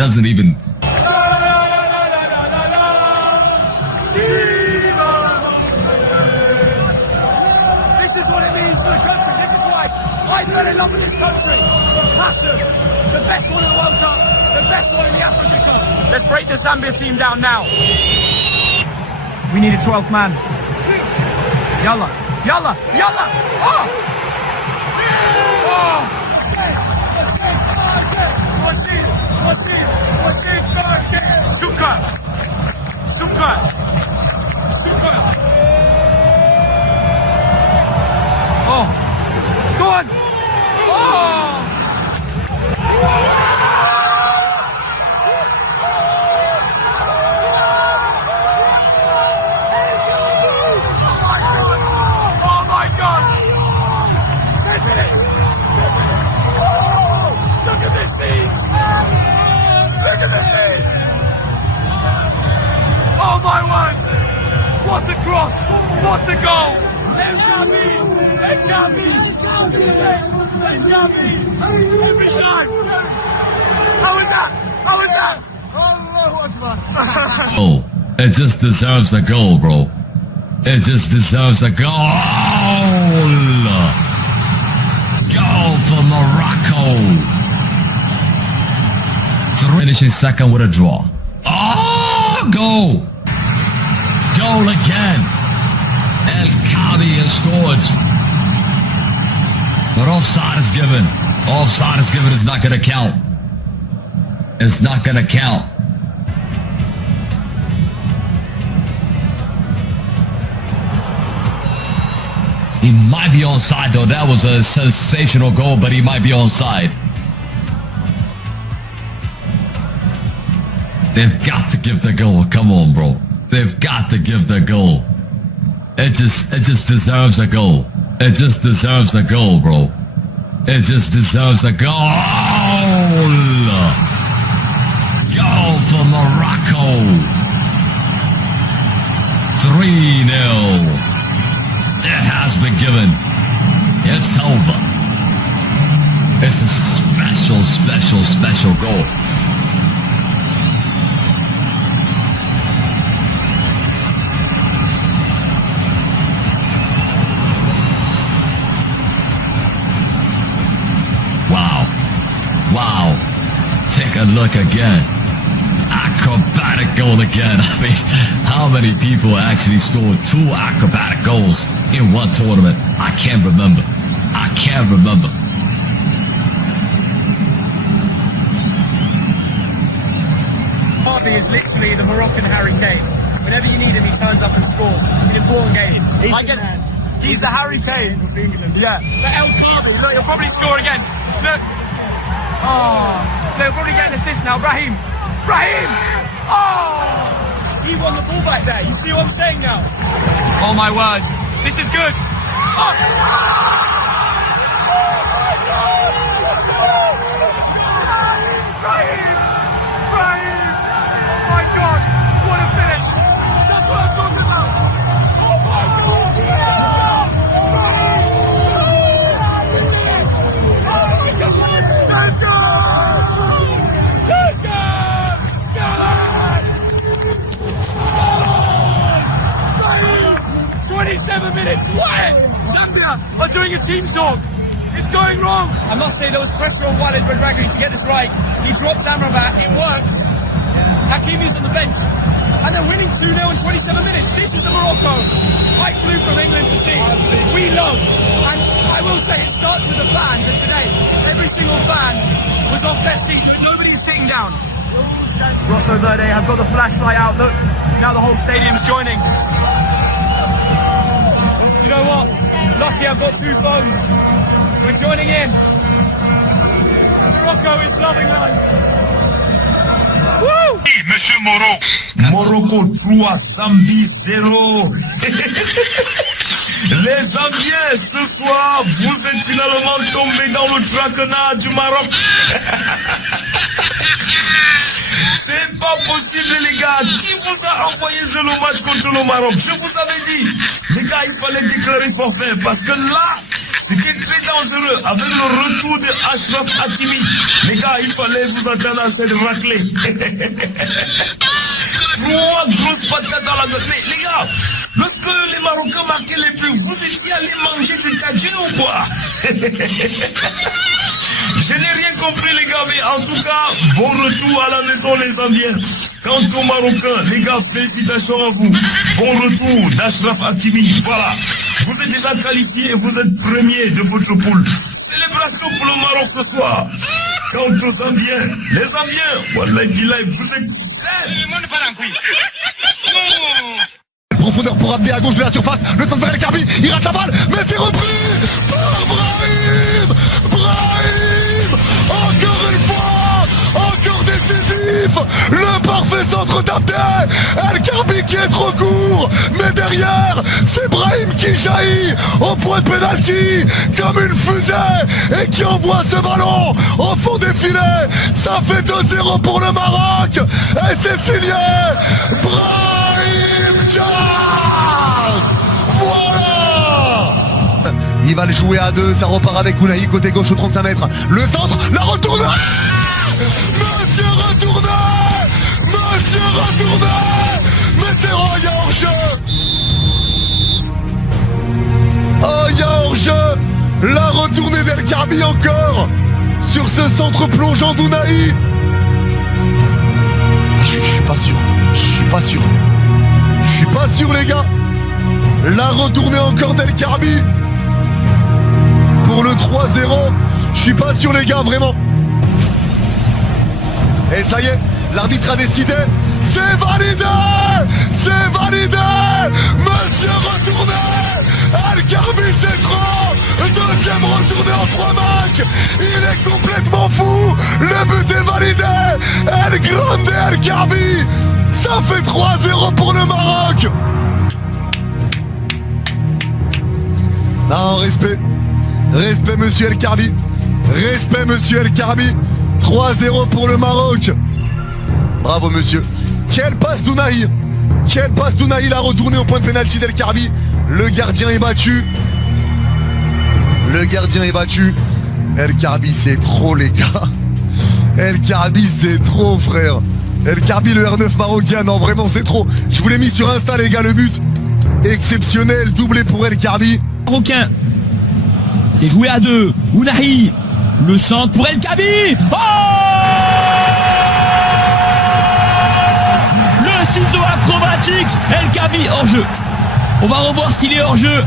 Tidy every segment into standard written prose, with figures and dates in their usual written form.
doesn't even. This is what it means for the country. This is why I fell in love with this country. Pastor, the best one in the World Cup, the best one in the Africa Cup. Let's break the Zambia team down now. We need a 12th man. Yalla, yalla, yalla. Oh! Oh! Stuka! Stuka! Stuka! Oh! Go on! Oh! Oh my God! Look at this feed! Look at this feed! Oh my word! What a cross! What a goal! El Gabi! El Gabi! El Gabi! Every time! How was that? How was that? Allahu Akbar! Oh, it just deserves a goal, bro. It just deserves a goal. Goal for Morocco. Finishing second with a draw. Oh, goal. Goal again. El Gabi has scored. But offside is given. Offside is given. It's not going to count. It's not going to count. He might be onside though. That was a sensational goal, but he might be onside. They've got to give the goal. Come on, bro. They've got to give the goal. It just deserves a goal. It just deserves a goal, bro. It just deserves a goal. Goal for Morocco. 3-0. It has been given. It's over. It's a special, special, special goal. Wow. Wow. Take a look again. Acrobatic goal again. I mean, how many people actually scored 2 acrobatic goals in one tournament? I can't remember. I can't remember. Harvey is literally the Moroccan Harry Kane. Whenever you need him, he turns up and scores. It's an important game. He's the Harry Kane. Yeah. But El Gabi, look, he'll probably score again. Look. Oh, they'll probably get an assist now. Raheem. Oh! He won the ball back there. You see what I'm saying now? Oh my word. This is good. Oh! Raheem! Oh my God! What a finish! That's what I'm talking about! Oh my God! Let's go! 27 minutes! What? Zambia are doing a team talk! It's going wrong! I must say there was pressure on Walid Regragui to get this right. He dropped Amrabat, it worked. Hakimi's on the bench. And they're winning 2-0 in 27 minutes. This is the Morocco I flew from England to see. We love. And I will say it starts with the fans. And today, every single fan was off their seat. Nobody's sitting down. Rosso Verde have got the flashlight out. Look, now the whole stadium's joining. Do you know what? Lucky I've got 2 phones. We're joining in. Morocco is loving life. Woo! Monsieur Morocco 3, Zambie 0. Les Zambiens, ce soir, vous êtes finalement tombés dans le traquenard du Maroc. C'est pas possible les gars. Qui vous a envoyé le match contre le Maroc? Je vous avais dit. Les gars, il fallait déclarer forfait parce que là, C'était très dangereux avec le retour de Achraf Hakimi. Les gars, il fallait vous attendre à cette raclée. 3 grosses patates dans la gueule. Mais les gars, lorsque les Marocains marquaient les buts, vous étiez allés manger du cajun ou quoi? Je n'ai rien compris les gars, mais en tout cas, bon retour à la maison les Zambiens. Quant aux Marocains, les gars, félicitations à vous. Bon retour d'Achraf Hakimi. Voilà, vous êtes déjà qualifiés et vous êtes premiers de votre poule. Célébration pour le Maroc ce soir. Quant aux Zambiens, les Zambiens, Wallah Bilay, vous êtes... Profondeur pour amener à gauche de la surface, le centre vers El Kaabi, il rate la balle, mais c'est repris par Brahim. Encore une fois, encore décisif, le parfait centre d'Abdel. El Kaabi qui est trop court, mais derrière, c'est Brahim qui jaillit au point de pénalty comme une fusée et qui envoie ce ballon au fond des filets. Ça fait 2-0 pour le Maroc et c'est signé Brahim Diaz. Voilà. Il va le jouer à 2, ça repart avec Ounahi côté gauche au 35 mètres. Le centre, la retourne. Monsieur retourné. Monsieur retourné. Mais c'est il y a hors-jeu. Oh, il y a hors-jeu. La retournée d'El Kaabi encore sur ce centre plongeant d'Ounahi. Je suis pas sûr. Je suis pas sûr. Je suis pas sûr les gars. La retournée encore d'El Kaabi pour le 3-0. Je suis pas sûr les gars, vraiment. Et ça y est, l'arbitre a décidé. C'est validé. C'est validé. Monsieur retourné. El Kaabi c'est trop. Deuxième retourné en 3 matchs. Il est complètement fou. Le but est validé. El Grande El Kaabi. Ça fait 3-0 pour le Maroc. Non, respect. Respect monsieur El Kaabi. Respect monsieur El Kaabi. 3-0 pour le Maroc. Bravo monsieur. Quelle passe d'Ounahi. Quelle passe d'Ounahi. La retournée au point de pénalty d'El Kaabi. Le gardien est battu. Le gardien est battu. El Kaabi c'est trop les gars. El Kaabi c'est trop frère. El Kaabi le R9 marocain. Non vraiment c'est trop. Je vous l'ai mis sur Insta les gars, le but. Exceptionnel. Doublé pour El Kaabi. Marocain. C'est joué à 2. Ounahi. Le centre pour El Kaabi. Oh, le ciseau acrobatique. El Kaabi hors jeu. On va revoir s'il est hors jeu.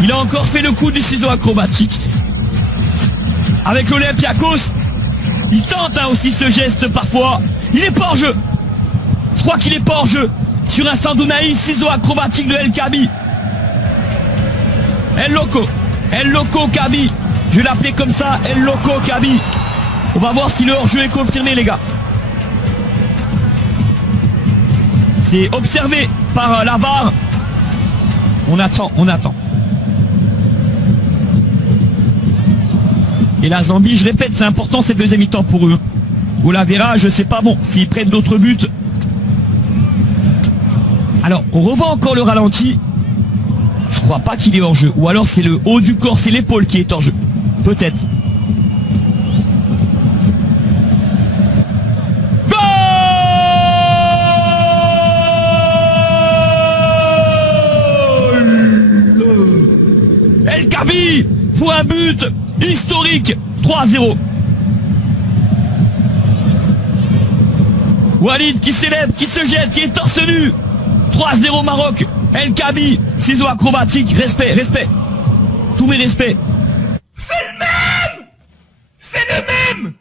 Il a encore fait le coup du ciseau acrobatique. Avec l'Olympiakos. Il tente aussi ce geste parfois. Il est pas hors jeu. Je crois qu'il est pas hors jeu. Sur un Sandounaï, ciseau acrobatique de El Kaabi. El Loco Kaabi. Je vais l'appeler comme ça, El Loco Kaabi. On va voir si le hors-jeu est confirmé les gars. C'est observé par la VAR. On attend. Et la Zambie, je répète, c'est important cette deuxième mi-temps pour eux. Olavera, je sais pas bon, s'ils prennent d'autres buts. Alors, on revoit encore le ralenti. Je crois pas qu'il est hors jeu. Ou alors c'est le haut du corps, c'est l'épaule qui est hors jeu. Peut-être. Goal! El Kaabi pour un but historique. 3-0. Walid qui célèbre, qui se jette, qui est torse nu. 3-0 Maroc. El Kaabi, ciseaux acrobatiques, respect. Tous mes respects. C'est le même! C'est le même!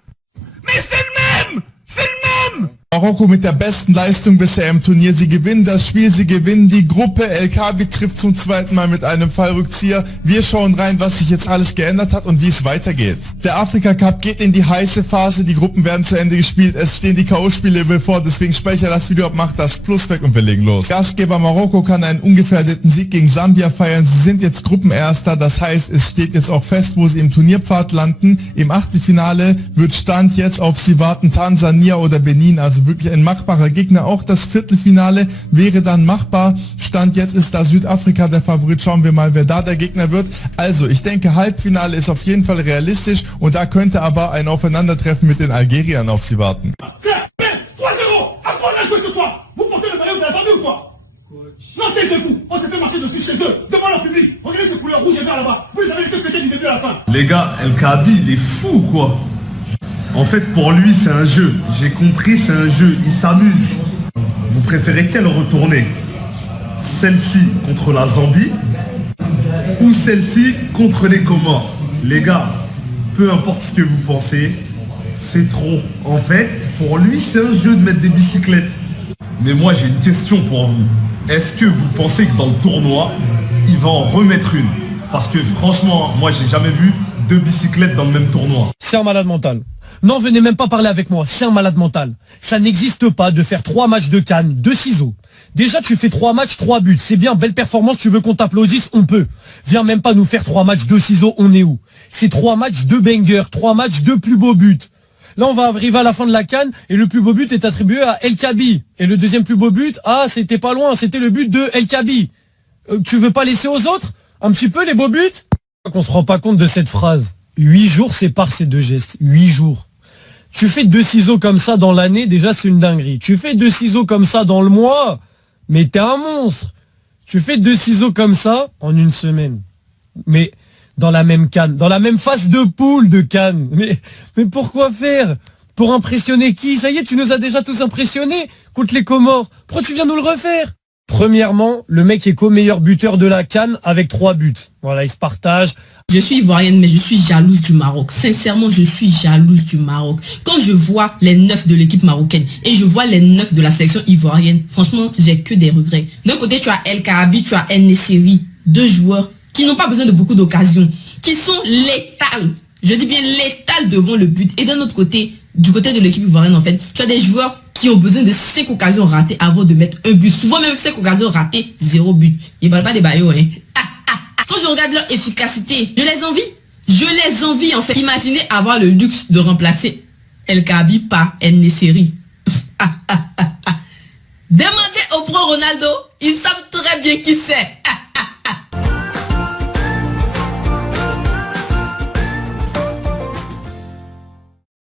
Mais c'est le même! C'est le même! Marokko mit der besten Leistung bisher im Turnier. Sie gewinnen das Spiel, sie gewinnen die Gruppe. El Kaabi trifft zum zweiten Mal mit einem Fallrückzieher. Wir schauen rein, was sich jetzt alles geändert hat und wie es weitergeht. Der Afrika Cup geht in die heiße Phase. Die Gruppen werden zu Ende gespielt. Es stehen die K.O.-Spiele bevor. Deswegen speichere das Video ab, macht das Plus weg und wir legen los. Gastgeber Marokko kann einen ungefährdeten Sieg gegen Sambia feiern. Sie sind jetzt Gruppenerster. Das heißt, es steht jetzt auch fest, wo sie im Turnierpfad landen. Im Achtelfinale wird Stand jetzt auf sie warten Tansania oder Benin. Also wirklich ein machbarer Gegner. Auch das Viertelfinale wäre dann machbar. Stand jetzt ist da Südafrika der Favorit. Schauen wir mal, wer da der Gegner wird. Also, ich denke, Halbfinale ist auf jeden Fall realistisch und da könnte aber ein Aufeinandertreffen mit den Algeriern auf sie warten. Non, tête de coup, on s'est fait marcher dessus chez eux, devant leur public. Regardez ces couleurs rouge et vert là-bas. Vous avez laissé péter du début à la fin. Les gars, El Kaabi, il est fou, quoi. En fait, pour lui, c'est un jeu. J'ai compris, c'est un jeu. Il s'amuse. Vous préférez quelle retournée? Celle-ci contre la Zambie ou celle-ci contre les Comores? Les gars, peu importe ce que vous pensez, c'est trop. En fait, pour lui, c'est un jeu de mettre des bicyclettes. Mais moi, j'ai une question pour vous. Est-ce que vous pensez que dans le tournoi, il va en remettre une? Parce que franchement, moi, j'ai jamais vu 2 bicyclettes dans le même tournoi. C'est un malade mental. Non, venez même pas parler avec moi, c'est un malade mental. Ça n'existe pas de faire 3 matchs de CAN, 2 ciseaux. Déjà, tu fais 3 matchs, 3 buts. C'est bien, belle performance, tu veux qu'on t'applaudisse, on peut. Viens même pas nous faire 3 matchs, 2 ciseaux, on est où? C'est 3 matchs, 2 bangers, 3 matchs, 2 plus beaux buts. Là, on va arriver à la fin de la CAN et le plus beau but est attribué à El Kaabi. Et le deuxième plus beau but, c'était pas loin, c'était le but de El Kaabi. Tu veux pas laisser aux autres un petit peu les beaux buts? Qu'on se rend pas compte de cette phrase. 8 jours séparent ces 2 gestes. 8 jours. Tu fais 2 ciseaux comme ça dans l'année, déjà c'est une dinguerie. Tu fais 2 ciseaux comme ça dans le mois, mais t'es un monstre. Tu fais 2 ciseaux comme ça en une semaine. Mais dans la même CAN, dans la même phase de poule de CAN. Mais pourquoi faire? Pour impressionner qui? Ça y est, tu nous as déjà tous impressionnés contre les Comores. Pourquoi tu viens nous le refaire? Premièrement, le mec est co-meilleur buteur de la CAN avec 3 buts. Voilà, il se partage. Je suis ivoirienne, mais je suis jalouse du Maroc. Sincèrement, je suis jalouse du Maroc. Quand je vois les 9 de l'équipe marocaine et je vois les 9 de la sélection ivoirienne, franchement, j'ai que des regrets. D'un côté, tu as El Kaabi, tu as El Nesseri, 2 joueurs qui n'ont pas besoin de beaucoup d'occasions, qui sont létales. Je dis bien létales devant le but. Et d'un autre côté, du côté de l'équipe ivoirienne, en fait, tu as des joueurs qui ont besoin de 5 occasions ratées avant de mettre un but. Souvent même 5 occasions ratées, 0 but. Ils ne parlent pas des baillots, hein. Quand je regarde leur efficacité, je les envie. Je les envie, en fait. Imaginez avoir le luxe de remplacer El Kaabi par El Nesseri. Demandez au pro Ronaldo, ils savent très bien qui c'est.